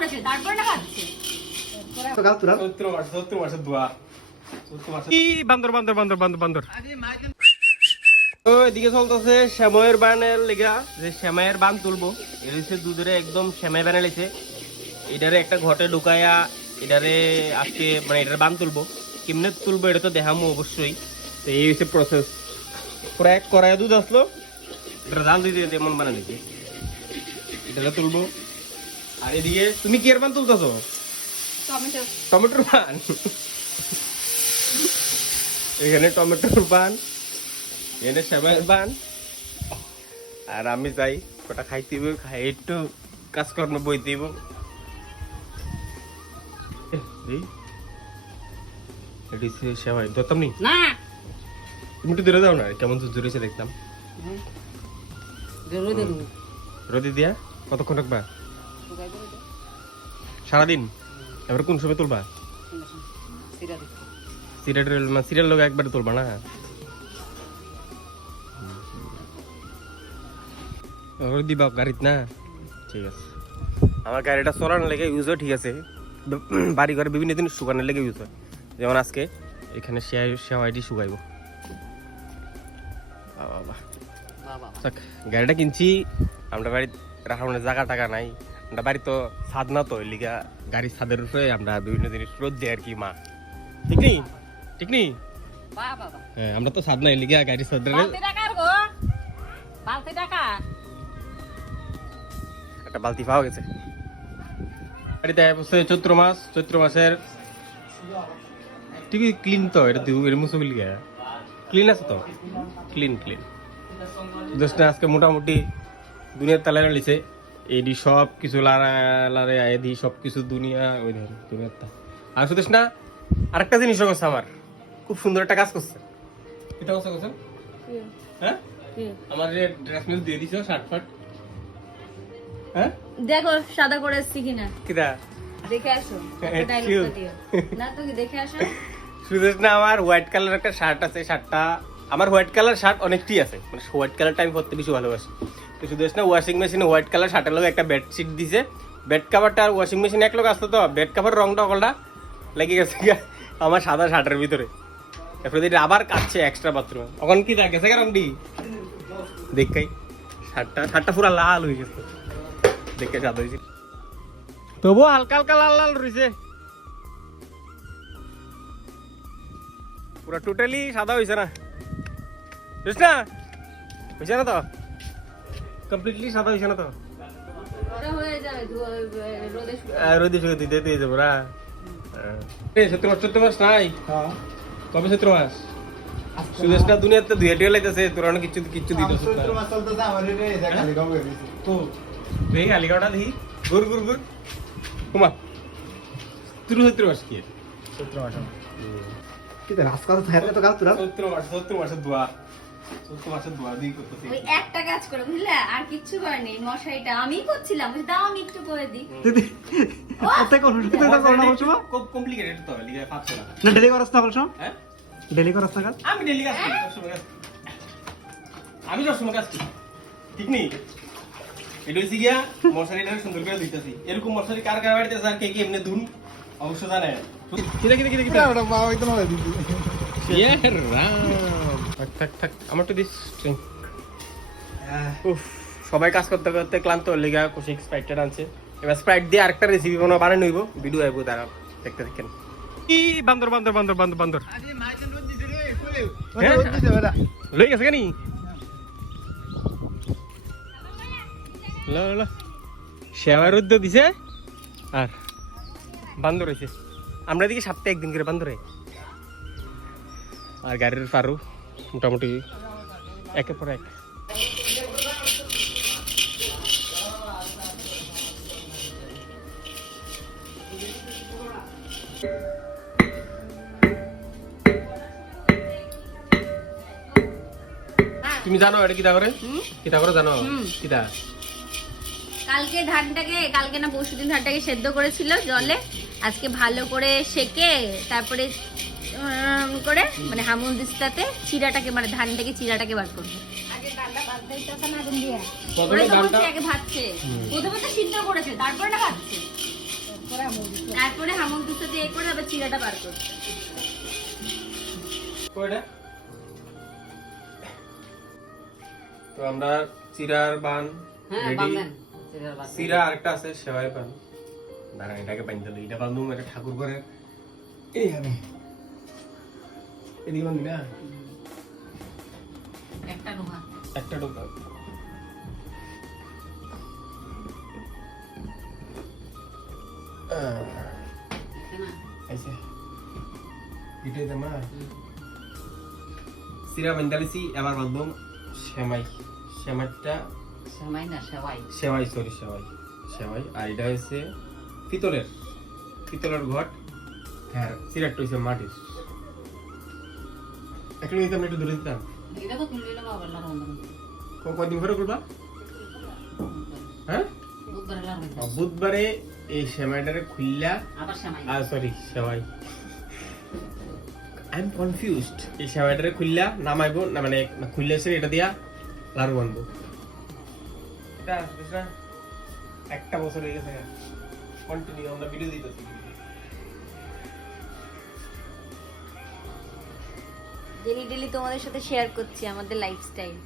করেছে তারপরে না খাচ্ছে। তো গাল তুরা সত্তর মাসের দোয়া কি বান্দর বান্দর বান্দর বান্দর বান্দর তো এদিকে চলতেছে শ্যাময়ের বানের লেগা যে শ্যামাইয়ের বান তুলবো এর হচ্ছে দুধের একদম শ্যামাই বানে লেছে এটারে একটা ঘটে ঢুকাইয়া এটারে আজকে মানে এটার বান তুলবো কেমনে তুলবো এটা তো দেখামো অবশ্যই তো এই হচ্ছে প্রসেস পুরো এক কড়াই দুধ আসলো এটা জাল দিয়ে দিয়ে এমন বানা দিচ্ছে এটা তুলবো আর এদিকে তুমি কি এর বান তুলতেছো টমেটো টমেটোর বান এখানে টমেটোর বান এখানে শ্যামাইয়ের বান আর আমি যাই ওটা খাইতে হইব খাই একটু কাজকর্ম বইতে হইব শ্যামাই ধরতাম নি না তুমি একটু দূরে যাও না কেমন তো জুড়েছে দেখতাম রোদে দিয়া কতক্ষণ রাখবা সারাদিন এবার কোন সময় তুলবা সিরিয়াল লোক একবারে তুলবা না দিবা গাড়িত না ঠিক আছে আমার গাড়িটা চলানোর লেগে ইউজ হয় ঠিক আছে বাড়ি ঘরে বিভিন্ন দিন শুকানোর লেগে ইউজ হয় যেমন আজকে এখানে শেওয়াইটি শুকাইব গাড়িটা কিনছি আমরা বাড়ির রাখার জায়গা টাকা নাই আমরা বাড়ি তো ছাদ না তো লিগা গাড়ির ছাদের উপরে আমরা বিভিন্ন জিনিস রোদ দিই আর কি মা ঠিক নেই ঠিক নেই হ্যাঁ আমরা তো ছাদ নাই লিগা গাড়ির ছাদের একটা বালতি পাওয়া গেছে গাড়িতে চৈত্র মাসের ঠিক ক্লিন তো এটা দিব এর মুসো লিগা ক্লিন আছে তো ক্লিন দোষটা আজকে মোটামুটি দুনিয়ার তালে লিছে এইডি সব কিছু লারে আইডি সব কিছু দুনিয়া ওই ধর দুনিয়ার তা আর শুধু না আরেকটা জিনিস করছে আমার খুব সুন্দর একটা কাজ করছে এটা কথা করছেন হ্যাঁ আমার যে ড্রেস মিল দিয়ে দিছো শার্ট ফাট হ্যাঁ দেখো সাদা করে এসছি কিনা কিটা দেখে আসো না তো কি দেখে আসো শুধু না আমার হোয়াইট কালার একটা শার্ট আছে শার্টটা আমার হোয়াইট কালার শার্ট অনেকটি আছে মানে হোয়াইট কালারটা আমি পরতে বেশি ভালোবাসি তো শুধু না ওয়াশিং মেশিনে হোয়াইট কালার শার্টের লোক একটা বেডশিট দিছে বেড কাভারটা আর ওয়াশিং মেশিনে এক লোক আসতো তো বেড কাভার রংটা কলটা লেগে গেছে আমার সাদা শার্টের ভিতরে এরপরে আবার কাটছে এক্সট্রা বাথরুমে এখন কি গেছে রংটি দেখাই শার্টটা পুরো লাল হয়ে গেছে দেখে সাদা হয়েছে তবুও হালকা হালকা লাল লাল রয়েছে পুরো টোটালি সাদা হয়েছে না বুঝছ না হয়েছে না তো কমপ্লিটলি সাদা হয়েছে না তো রোদে শুয়ে দিতে যাবো না চৈত্র মাস নাই কবে চৈত্র মাস সুদেশটা দুনিয়াতে দুই হাটিয়ে লাইতেছে তোর অনেক কিচ্ছু দিতে দেখি আলিগাওটা দেখি গুর কুমা চৈত্র মাস কি চৈত্র মাস কি তো রাস্তা তো থাকে তো গাল তুরা চৈত্র মাসের দোয়া দিই করতেছি ওই একটা কাজ করে বুঝলে আর কিচ্ছু করেনি মশাইটা আমিই করছিলাম দাও আমি একটু করে দিই দিদি এত কোন দিদি তো করনা বলছো খুব কমপ্লিকেটেড তো লিগে পাচ্ছ না ডেলি করছ না বলছো হ্যাঁ ডেলি করছ না কাজ আমি ডেলি কাজ করি আমি সবসময় কাজ করি ঠিক নেই এটা হচ্ছে গিয়া মশারিটা সুন্দর করে দিতেছি এরকম মশারি কার বাড়িতে আর কে এমনি ধুন অবশ্য জানে ওটা মা হইতো না দিদি থাক আমার তো দিস সবাই কাজ করতে করতে ক্লান্ত লিগা কুশিক স্প্রাইটটা আনছে এবার স্প্রাইট দিয়ে আরেকটা রেসিপি বানানো হইব ভিডিও আইব তারা দেখতে দেখেন কি বান্দর লই গেছে কেনি শেওয়ার রোদ দিছে আর বান্দর হয়েছে আমরা এদিকে সপ্তাহে একদিন করে বান্দর হয় আর গাড়ির পারু মোটামুটি একের পর এক তুমি জানো এটা কিটা করে জানো কিটা কালকে না পরশুদিন ধানটাকে সেদ্ধ করেছিল জলে আজকে ভালো করে সেকে তারপরে করে মানে হামুল দিস্তাতে চিরাটাকে মানে ধানটাকে চিরাটাকে বার করবে আগে ডালটা ভাজতে তখন আগুন দিয়ে ওরে তো বলছি আগে ভাজছে প্রথমে তো সিদ্ধ করেছে তারপরে না ভাজছে তারপরে হামুল দিতে দিয়ে করে আবার চিড়াটা বার করতে। কয়টা? তো আমরা চিরার বান রেডি। চিরা আরেকটা আছে সেবাই বান। দাঁড়া এটাকে বান্ধতে দিই। এটা বান্ধুম এটা ঠাকুর ঘরে এইখানে। এদিকে বান্ধি না? একটা ঢোকা। আচ্ছা এটাই তো মা সিরা বান্দালিছি এবার বান্ধব সেমাই সেমাইটা সেমাই সরি সেমাই সেমাই আর এটা হচ্ছে পিতলের ঘট হ্যাঁ সিরাটা হচ্ছে মাটির একটু নিতাম একটু দূরে দিতাম কদিন ঘরে করবা হ্যাঁ বুধবারে এই সেমাইটারে খুললা আর সরি সেমাই আই এম কনফিউজড এই সেমাইটারে খুললা নামাইবো না মানে খুললে এসে এটা দিয়া লাড়ু বানবো এটা বুঝলা একটা বছর হয়ে গেছে কন্টিনিউ আমরা ভিডিও দিতেছি ডেলি ডেলি তোমাদের সাথে শেয়ার করছি আমাদের লাইফস্টাইল।